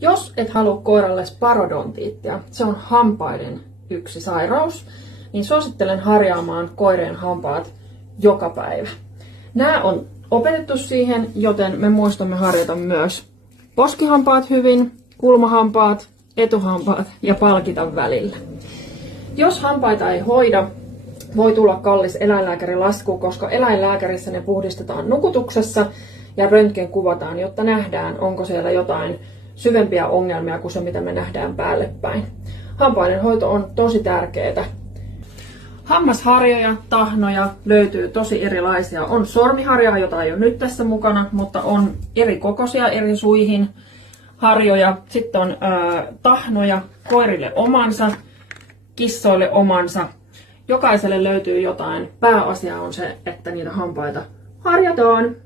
Jos et halua koiralle parodontiittia, se on hampaiden yksi sairaus, niin suosittelen harjaamaan koirien hampaat joka päivä. Nämä on opetettu siihen, joten me muistamme harjata myös poskihampaat hyvin, kulmahampaat, etuhampaat ja palkita välillä. Jos hampaita ei hoida, voi tulla kallis eläinlääkärilasku, koska eläinlääkärissä ne puhdistetaan nukutuksessa ja röntgen kuvataan, jotta nähdään, onko siellä jotain syvempiä ongelmia kuin se, mitä me nähdään päälle päin. Hampaiden hoito on tosi tärkeää. Hammasharjoja, tahnoja löytyy tosi erilaisia. On sormiharjaa, jota ei ole nyt tässä mukana, mutta on eri kokoisia eri suihin harjoja. Sitten on tahnoja, koirille omansa, kissoille omansa. Jokaiselle löytyy jotain. Pääasia on se, että niitä hampaita harjataan.